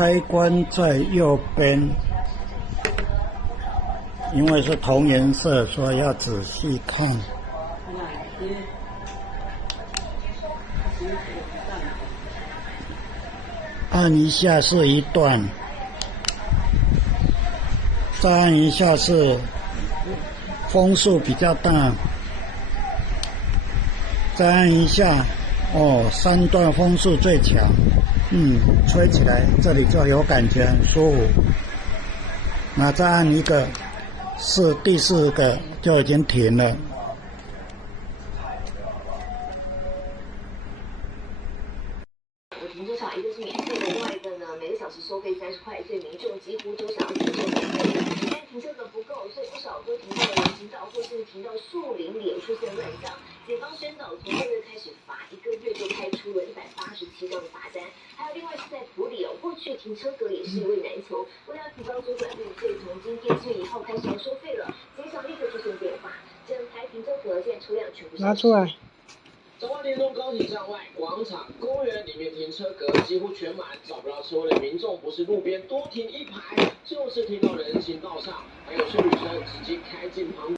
开关在右边，因为是同颜色，所以要仔细看。按一下是一段，再按一下是风速比较大，再按一下，3段风速最强，吹起来这里就有感觉，很舒服。那再按一个，是第4个就已经停了。停车场一个是免费的，另外一个呢，每个小时收费30块，所以民众几乎都想要停车免费。但停车格不够，所以不少都停到了人行道，或是停到树林里，出现乱象。警方宣导，从6月开始罚，1个月就开出了187张的罚单。还有另外是在埔里过去停车格也是一位难求。为了提高周转率，所以从今天7月1号开始要收费了。街上立刻出现变化，整台停车格现在车辆全部拿出来。彰化田中高铁站外广场、公园里面停车格几乎全满，找不到车位的民众不是路边多停一排，就是停到人行道上，还有休旅车直接开进旁边。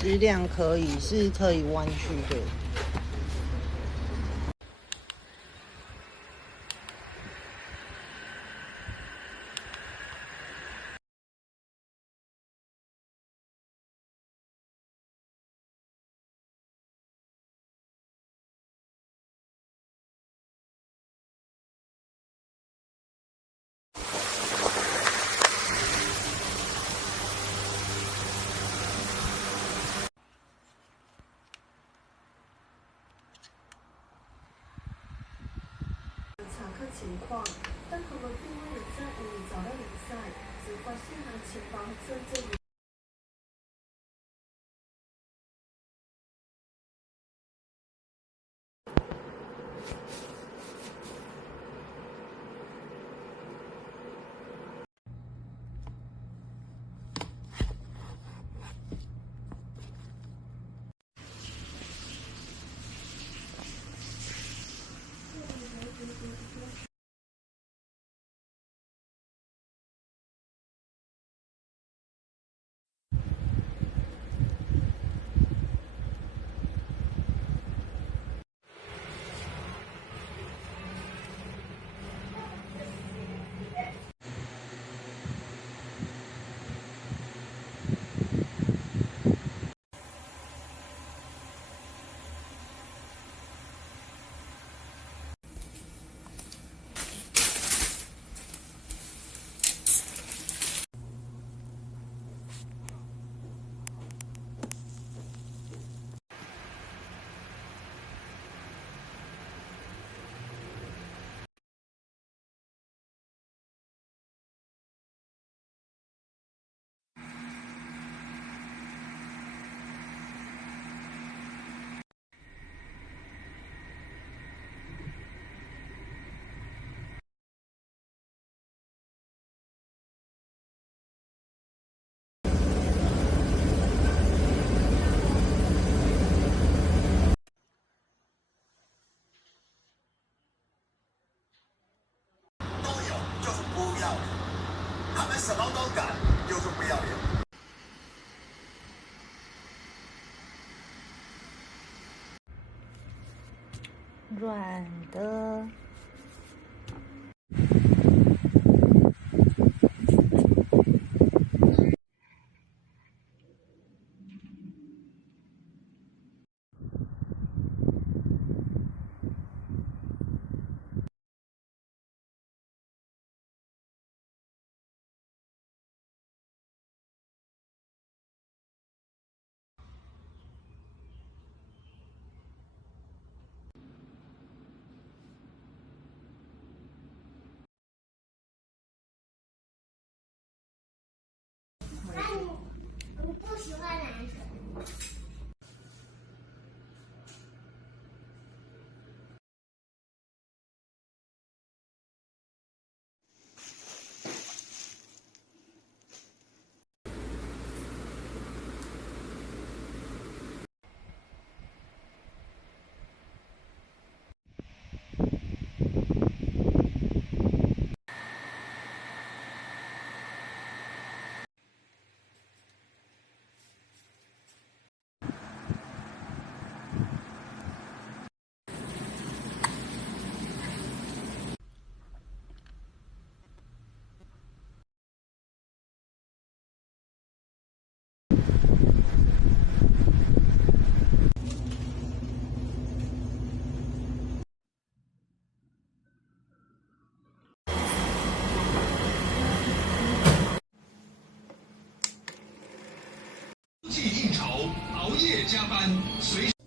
质量是可以弯曲的。查看情况，但他们并未能在屋里找到林赛，只发现他钱包和证件。什么都敢，就是不要脸。软的。我不喜欢男生。应酬，熬夜加班，随。